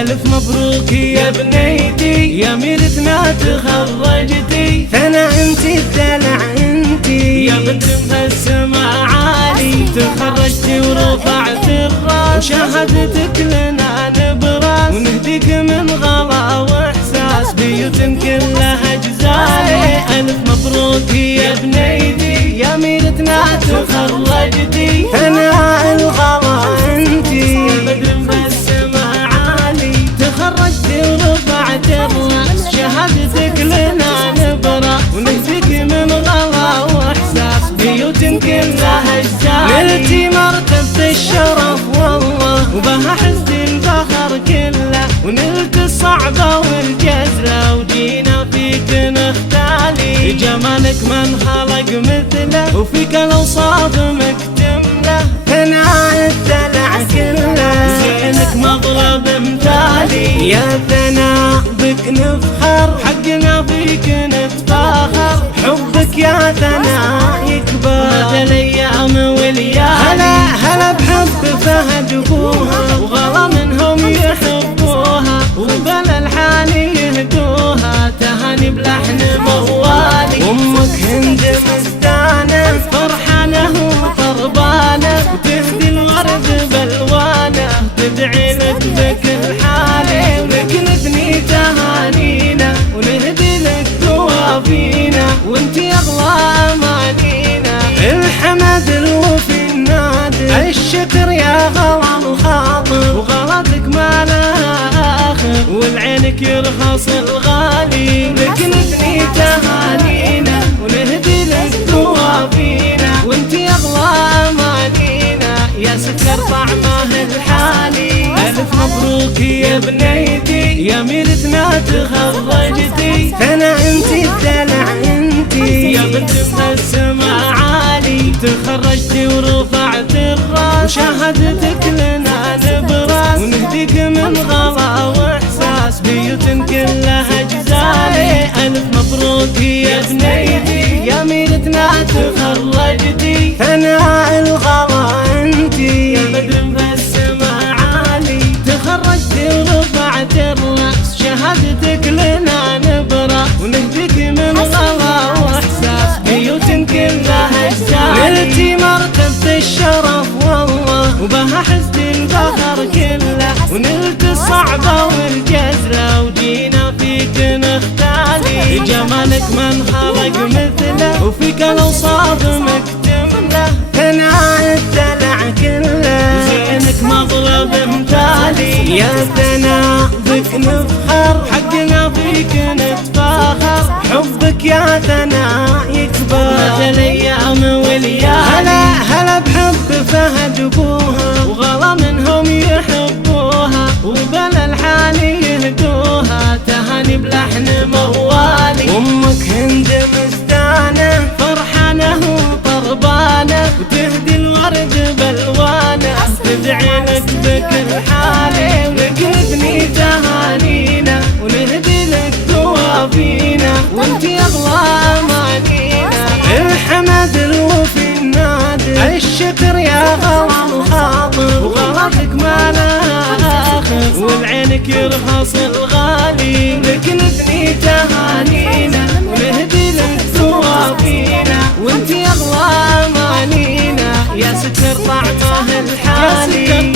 ألف مبروك يا بنيتي، يا ميرتنا تخرجتي، ثنا انتي الدلع انتي، يا بنت مبسمة عالي، تخرجتي ورفعت الراس، وشهادتك لنا نبراس، ونهديك من غلا واحساس، بيوت كلها جزالي. ألف مبروك يا بنيتي، يا ميرتنا تخرجتي، ثنا الغلا انتي، يا بنت مبسمة عالي، تخرجتي ورفعت الراس، شهادتك لنا نبراس، ونهديك من غلا واحساس، بيوت كلها جزالي. نلتي مرتبة الشرف والله، وبها حزن الفخر كله، ونلت الصعبة والجزلة، وجينا فيك نختالي، جمالك من خلق مثله، وفيك الأوصاف مكتملة، ثناء الدلع كله، زينك مضرب مثالي، يا ثناء بك نفخر، حقنا فيك نتفاخر، حبك يا ثناء يكبر مدى الأيام والليالي. هلا بحب فهد أبوها، وغلا منهم يحبوها، وبلا الحال يهدوها، تهاني بلحن موالي. أمك هند مستانة فرحانة وطربانة، وتهدي الورد بالوانه، تدعي لك بكل حالي، ولك نثني تهانينا، ونهدي لك توافينا، وانتي أغلى أمانينا. الحمد الوفي النادر، الشكر يا غلا الخاطر، وغلاتك ما لها آخر، والعينك يرخص الغالي، لك نثني تهانينا، ونهدي لك توافينا، وانتي أغلى أمانينا، يا سكر طعمه الحالي. ألف مبروك يا بنيتي، يا ميرتنا تخرجتي، ثنا انتي الدلع انتي، يا بنت مبسمة عالي، تخرجتي ورفعت الراس، وشهادتك لنا نبراس، ونهديك من غلا واحساس، بيوت كلها جزالي. ألف مبروك يا بنيتي، يا ميرتنا تخرجتي، ثنا الغلا انتي، يا بنت مبسمة عالي، تخرجتي ورفعت الراس، شهادتك لنا نبراس، ونهديك من غلا واحساس، بيوت كلها جزالي. نلتي مرتبة الشرف والله، وبها حزن الفخر كله، ونلت الصعبة والجزلة، وجينا فيك نختالي، جمالك من خلق مثله، وفيك الأوصاف مكتملة، ثناء الدلع كله، زينك مضرب مثالي، يا ثناء بك نفخر، حقنا فيك نتفاخر، حبك يا ثناء يكبر مدى الأيام والليالي. هلا بحب فهد أبوها، وغلا منهم يحبوها، وبلا الحال يهدوها، تهاني بلحن موالي. أمك هند مستانة فرحانة وطربانة، وتهدي الورد بالوانه، تدعي لك بكل حالي، ولك نثني تهانينا، ونهدي لك توافينا، وانتي أغلى أمانينا. الحمد الوفي النادر، الشكر يا غلا الخاطر، وغلاتك ما لها آخر، والعينك يرخص الغالي، لك نثني تهانينا، ونهدي لك توافينا، وانتي أغلى أمانينا، يا سكر طعمه الحالي.